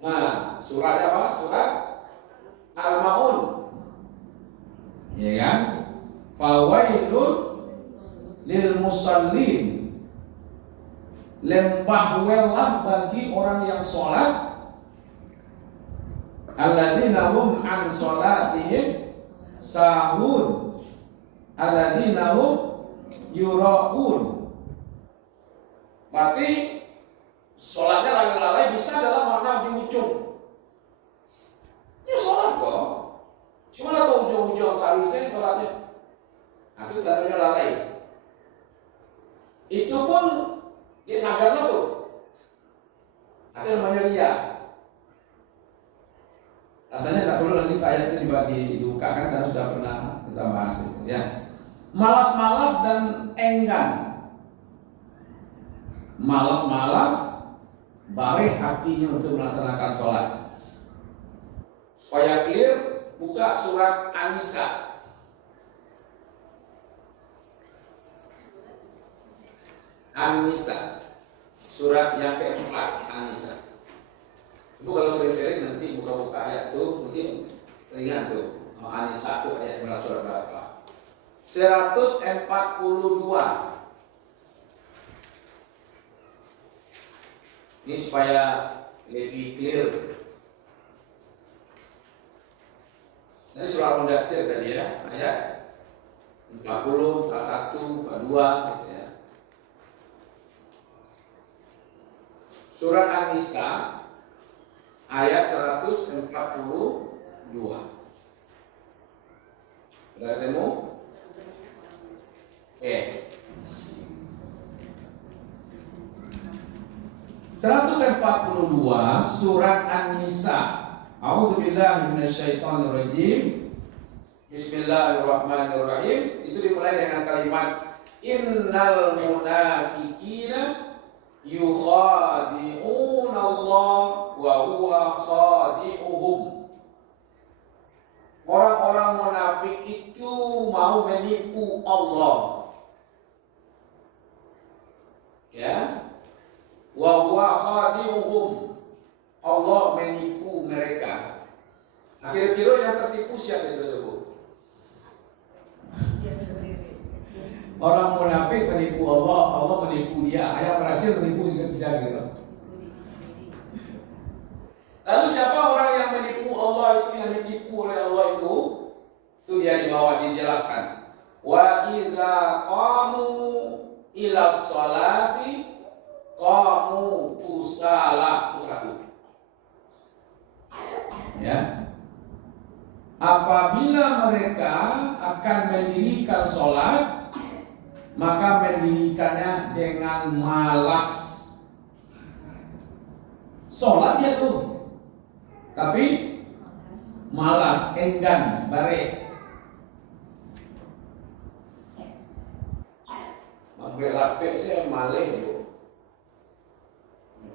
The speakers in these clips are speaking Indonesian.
Nah, surat apa? Surat Al-Maun. Ya kan? Fawailun lil musallin. Lembah welah bagi orang yang sholat alladzina hum an sholatihim sahun alladzina hum yura'un. Berarti sholatnya lalai-lalai bisa dalam makna di ujung. Ya sholat kok. Cuma atau ujung-ujung harusnya sholatnya. Nah, itu tandanya lalai. Itu pun dia sadarnya tuh. Ada namanya ria. Rasanya tak perlu lagi ayat itu dibukakan karena sudah pernah kita bahas itu, ya. Malas-malas dan enggan. Malas-malas, balik hatinya untuk melaksanakan sholat. Supaya clear, buka surat An-Nisa. An-Nisa, surat yang keempat, An-Nisa. Ibu kalau sering-sering nanti buka-buka ayat tuh mungkin teringat tuh. An-Nisa tuh ayat surat berapa? 142. Ini supaya lebih clear. Ini surah Al-Mudaththir tadi ya, ayat 40, 41, 42 gitu ya. Surat An-Nisa ayat 142. Sudah ketemu? 142 surat An-Nisa. A'udzubillahi minasyaitonirrajim. Bismillahirrahmanirrahim. Itu dimulai dengan kalimat innal munafiqina yukhadi'una Allah wa huwa khadi'uhum. Orang-orang munafik itu mau menipu Allah. Ya. Wa huwa khadi'uhum. Allah menipu mereka. Kira-kira yang tertipu siapa itu? Orang munafik menipu Allah, Allah menipu dia. Yang berhasil menipu juga bisa gitu. Lalu siapa orang yang menipu Allah itu, yang ditipu oleh Allah itu? Itu dia di bawah dijelaskan. Wa iza qamu ila sholati qamu kusala. Ya. Apabila mereka akan mendirikan sholat, maka mendirikannya dengan malas. Sholat dia tuh, tapi malas, enggan, bare. Membela saya malih bu.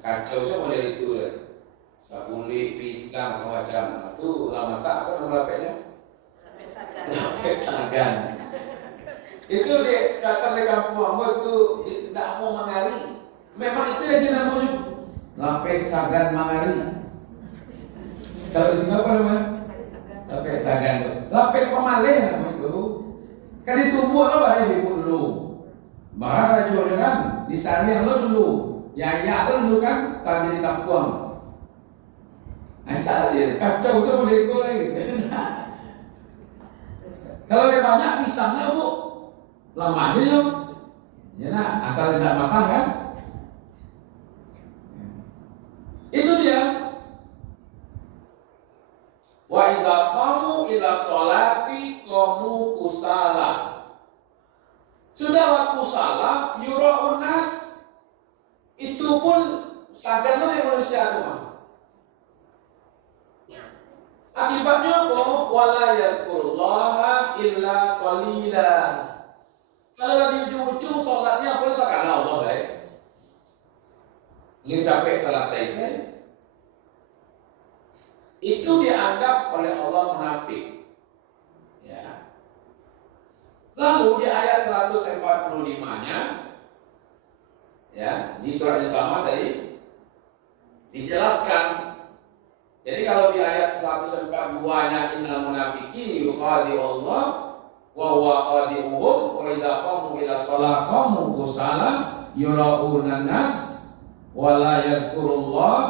Kacau saya model itu deh. Sabuli, pisang, semacam. Itu lama masak apa nama lapeknya? Lapek sagan. Itu di datang di kampung Ambon itu tidak mau mengari. Memang itu yang namanya lapek sagan mangari. Kalau di Singapura namanya lapek sagan. Lapek pemalih namanya itu. Kan ditumbuk apa ya ibu dulu. Barang rajo kan di sana lo dulu. Ya dulu kan tak jadi tampuang. Ancak dia kacau sama lego lagi. Kalau dia banyak pisangnya bu, lama aja yuk. Ya nah, asal tidak matang kan. Itu dia. Wa idza qamu ila sholati qamu kusala. Sudah waktu salah yura'un nas. Itu pun sadar dari manusia itu mah. Akibatnya apa? Wala yazkurullaha illa qalila. Kalau lagi ujung-ujung sholatnya apa tak karena Allah baik. Ingin capek selesai saya. Itu dianggap oleh Allah munafik. Ya. Lalu di ayat 145-nya ya, di surat yang sama tadi dijelaskan Jadi kalau di ayat 142-nya innal munafiqina yukhadi'ullah wa huwa khadi'uhum wa idza qamu ila shalah qamu kusala yura'unan nas wa la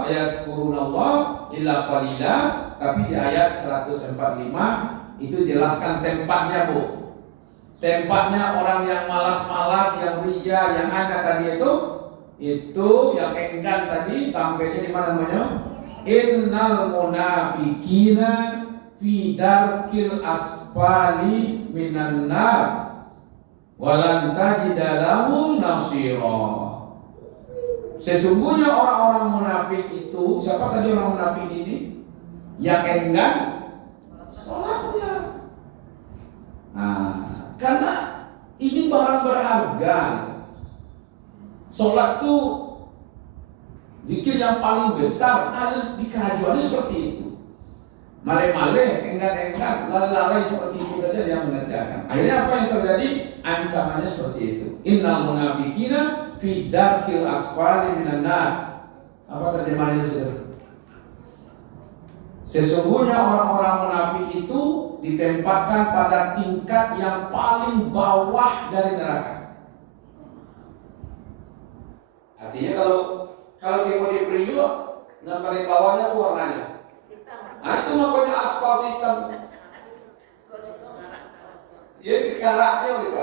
yazkurunallah illa qalila. Tapi di ayat 145 itu jelaskan tempatnya, Bu. Tempatnya orang yang malas-malas, yang ria, yang hanya tadi itu yang enggan tadi tampilnya di mana namanya? Innal munafiqina fi darkil asfali minan nar walan tajida lahum nasira. Sesungguhnya orang-orang munafik itu, siapa tadi orang munafik ini? Yang enggan salatnya. Nah, karena ini barang berharga. Salat itu zikir yang paling besar, ada di kerajuannya seperti itu. Male-male, enggan-enggan, lalai-lalai seperti itu saja dia mengerjakan. Akhirnya apa yang terjadi? Ancamannya seperti itu. Innal munafiqina fi darkil asfali minan nar. Apa terjemahannya saudara? Sesungguhnya orang-orang munafik itu ditempatkan pada tingkat yang paling bawah dari neraka. Artinya kalau kita di Priok, yang paling bawahnya itu warnanya. Nah itu makanya aspal hitam. Ya karaknya gitu.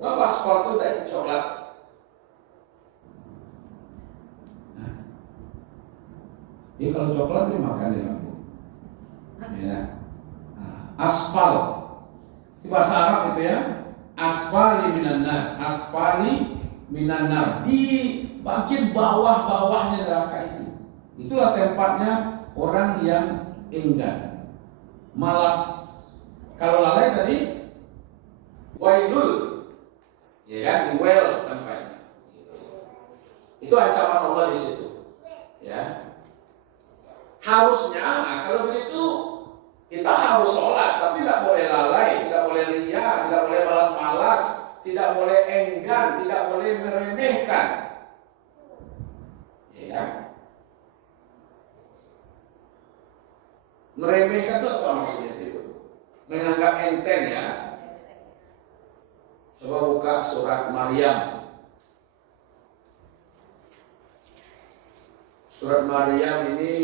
Nggak aspal itu dari coklat. Ini kalau coklat itu makan ya, Bu. Ya. Aspal. Di bahasa Arab itu ya. Asfali minan nar, asfali minan nar, di bagian bawah-bawahnya neraka itu. Itulah tempatnya orang yang enggan, malas. Kalau lalai tadi wailul, ya kan, well tampaknya. Itu ancaman Allah di situ. Ya. Harusnya, kalau begitu kita harus sholat, tapi tidak boleh lalai, tidak boleh ria, tidak boleh malas-malas, tidak boleh enggan, tidak boleh meremehkan. Ya. Meremehkan itu apa maksudnya itu? Menganggap enteng ya. Coba buka surat Maryam. Surat Maryam ini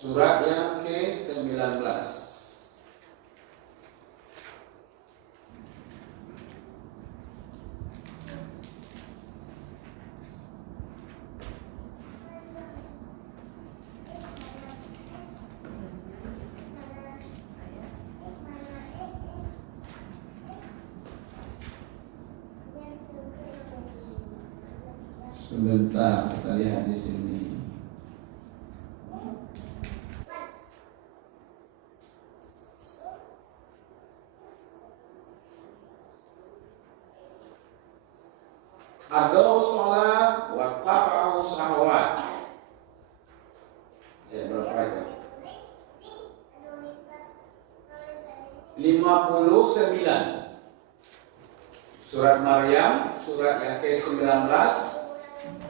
surat yang ke-19. Sebentar kita lihat di sini. Adau sholat wa tafa'u syahwat. Ya berapa itu? 59. Surat Maryam, surat yang ke-19,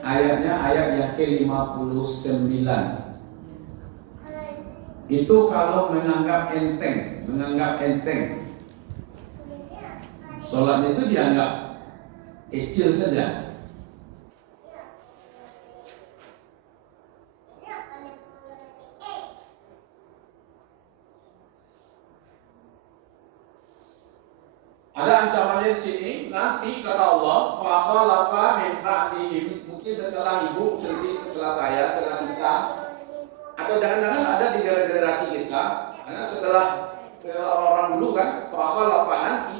ayatnya ayat yang ke-59. Itu kalau menganggap enteng, sholat itu dianggap kecil saja. Ada ancamannya di sini. Nanti kata Allah, fa khalafa min ba'dihim, mungkin setelah ibu, setelah saya, setelah kita, atau jangan-jangan ada di generasi kita. Karena setelah orang-orang dulu kan, fa khalafa nanti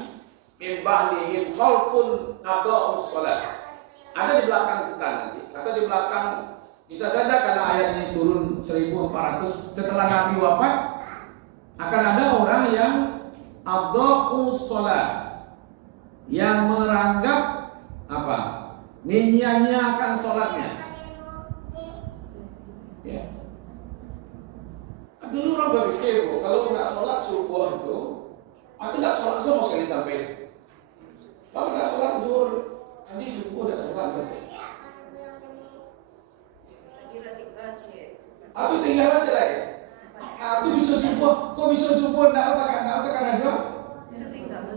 min ba'dihim khalfun adaa'us shalah. Ada di belakang kita nanti, atau di belakang, bisa saja karena ayat ini turun 1400 setelah Nabi wafat, akan ada orang yang adaa'us shalah, yang menganggap apa? Menyia-nyiakan sholatnya. Ya. Dulu orang berpikir, kalau nggak sholat subuh itu, aku nggak sholat sama sekali sampai. Kalau nggak sholat subuh tidak sholat berarti. Atau tinggal aja lah ya. Atau bisa subuh, kok bisa subuh tidak tekan aja.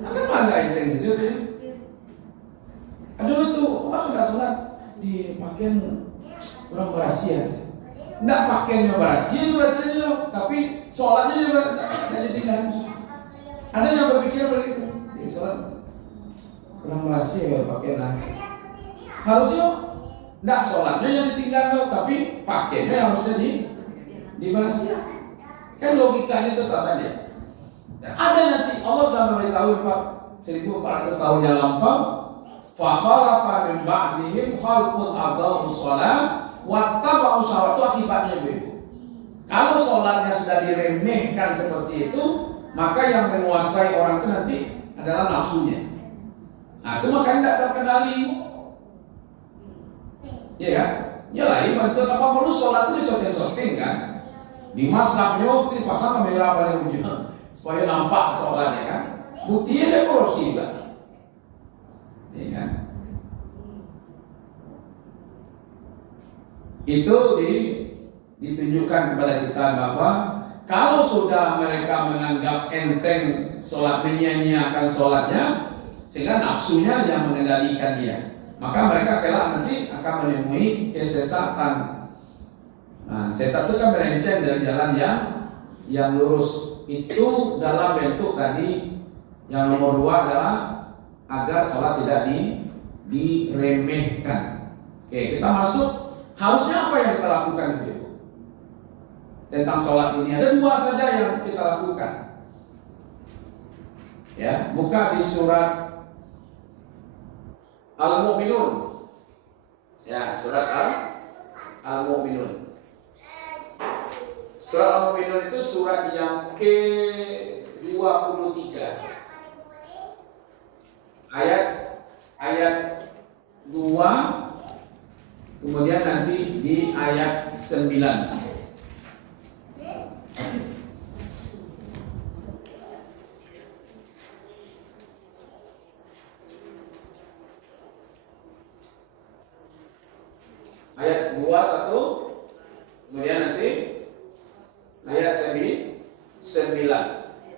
Kan mana intensi itu ya? Ada tuh orang tidak sholat di pakaian orang berasia. Tidak pakaiannya berasia, tapi sholatnya juga tidak ditinggal. Ada yang berpikir begitu, sholat orang berasia ya pakaian. Harusnya tidak sholatnya yang ditinggal, tapi pakaiannya harusnya di berasia. Kan logikanya tetap aja. Ada nanti Allah sudah memberitahu 1400 tahun yang lampau. Fakhalafa min ba'dihim khalqun adaa'us shalah wattaba'u syahwat. Itu akibatnya Ibu. Kalau sholatnya sudah diremehkan seperti itu, maka yang menguasai orang itu nanti adalah nafsunya. Nah itu makanya tidak terkendali. Ya kan? Ya lah, itu apa perlu sholat itu disoting-soting kan? Dimasaknya, dipasang kamera paling ujung supaya nampak sholatnya kan? Buktinya dia korupsi juga. Ya kan? Itu ditunjukkan kepada kita bahwa kalau sudah mereka menganggap enteng sholat, menyia-nyiakan sholatnya, sehingga nafsunya yang mengendalikan dia, maka mereka kelak nanti akan menemui kesesatan. Nah, sesat itu kan melenceng dari jalan yang lurus. Itu dalam bentuk tadi yang nomor 2 adalah agar sholat tidak diremehkan. Oke, kita masuk. Harusnya apa yang kita lakukan Ibu? Tentang sholat ini ada 2 saja yang kita lakukan. Ya, buka di surat Al-Mu'minun. Ya, surat Al-Mu'minun. Surat Al-Mu'minun itu surat yang ke-23. Ayat 2, kemudian nanti di ayat 9. Ayat 2 1, kemudian nanti ayat 9.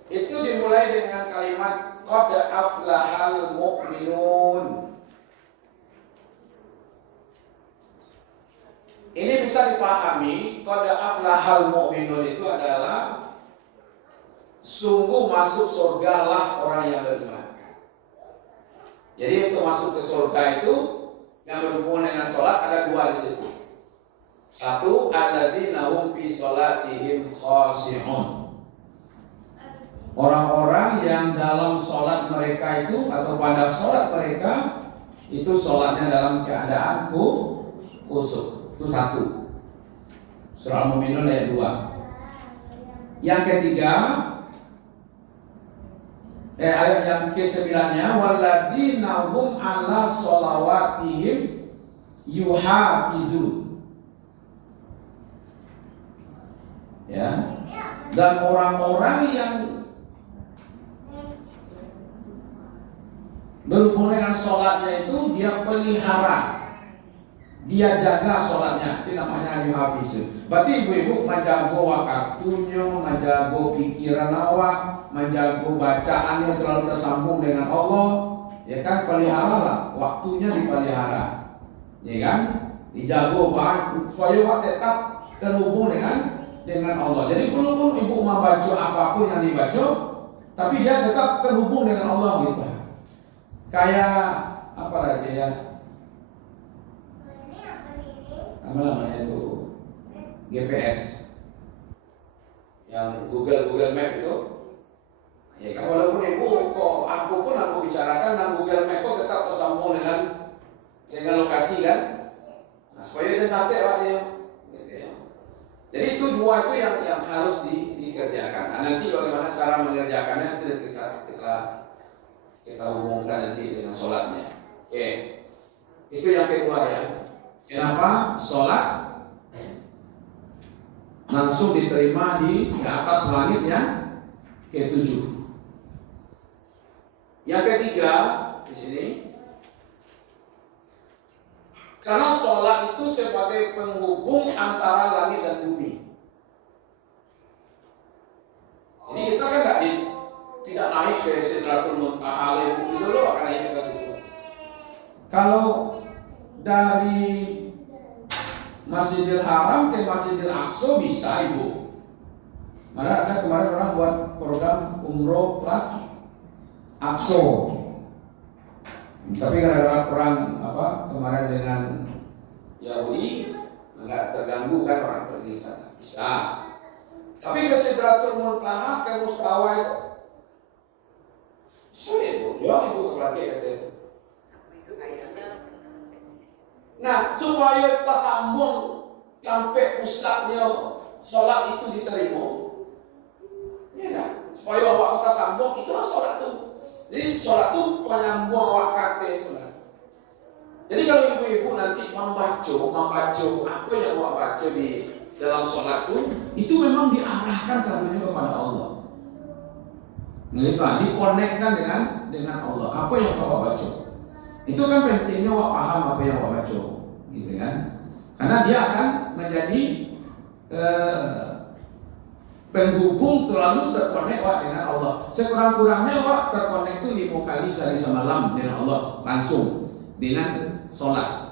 Itu dimulai dengan kalimat qad aflahal mu'minun. Ini bisa dipahami, qad aflahal mu'minun itu adalah sungguh masuk surgalah orang yang beriman. Jadi untuk masuk ke surga itu yang berhubungan dengan sholat ada 2 di situ. Satu, alladzina hum fi sholatihim khashi'un. Orang-orang yang dalam sholat mereka itu atau pada sholat mereka itu sholatnya dalam keadaan khusyuk. Itu 1. Surah Al-Mu'minun ayat 2. Yang ketiga, ayat yang ke-9-nya walladzina hum 'ala sholawatihim yuhafizun. Ya. Dan orang-orang yang berhubungan dengan sholatnya itu dia pelihara, dia jaga sholatnya, itu namanya yuhafizun. Berarti ibu-ibu menjaga waktunya, menjaga pikiran awak, menjaga bacaannya terlalu tersambung dengan Allah, ya kan, peliharalah waktunya, dipelihara, ya kan, dijaga supaya awak tetap terhubung dengan Allah. Jadi belum ibu membaca apapun yang dibaca, tapi dia tetap terhubung dengan Allah gitu. Kayak apa lagi ya? Apa namanya itu? GPS. Yang Google Map itu. Ya kan, walaupun ibu aku bicarakan dan Google Map kok tetap tersambung dengan lokasi kan. Nah, supaya dia sasek Pak dia. Jadi itu 2 itu yang harus dikerjakan. Nah, nanti bagaimana cara mengerjakannya itu kita hubungkan nanti dengan sholatnya. Oke, itu yang kedua ya. Kenapa sholat langsung diterima di atas langit yang ke-7? Yang ketiga di sini Karena sholat itu sebagai penghubung antara langit dan bumi. Jadi kita kan tidak naik ke Sidratul Muntaha itu dulu akan naik ke situ. Kalau dari Masjidil Haram ke Masjidil Aqsa bisa ibu. Mana ada kemarin orang buat program umroh plus Aqsa. Tapi karena perang kemarin dengan Yahudi nggak terganggu kan orang pergi sana. Bisa. Tapi ke Sidratul Muntaha ke Mustawa itu sulit bu. Ya ibu kepelaki katanya. Nah, supaya kita sambung sampai pusatnya sholat itu diterima, ya kan? Supaya awak kita sambung, itulah sholat itu. Jadi sholat itu penyambung awak kate sebenarnya. Jadi kalau ibu-ibu nanti membaca apa yang awak baca di dalam sholat itu memang diarahkan satunya kepada Allah. Nah, dikonekkan dengan Allah. Apa yang awak baca? Itu kan pentingnya awak paham apa yang awak baca, gitu kan? Karena dia akan menjadi penghubung selalu terkonek awak dengan Allah. Sekurang-kurangnya awak terkonek itu 5 kali sehari semalam dengan Allah langsung dengan sholat.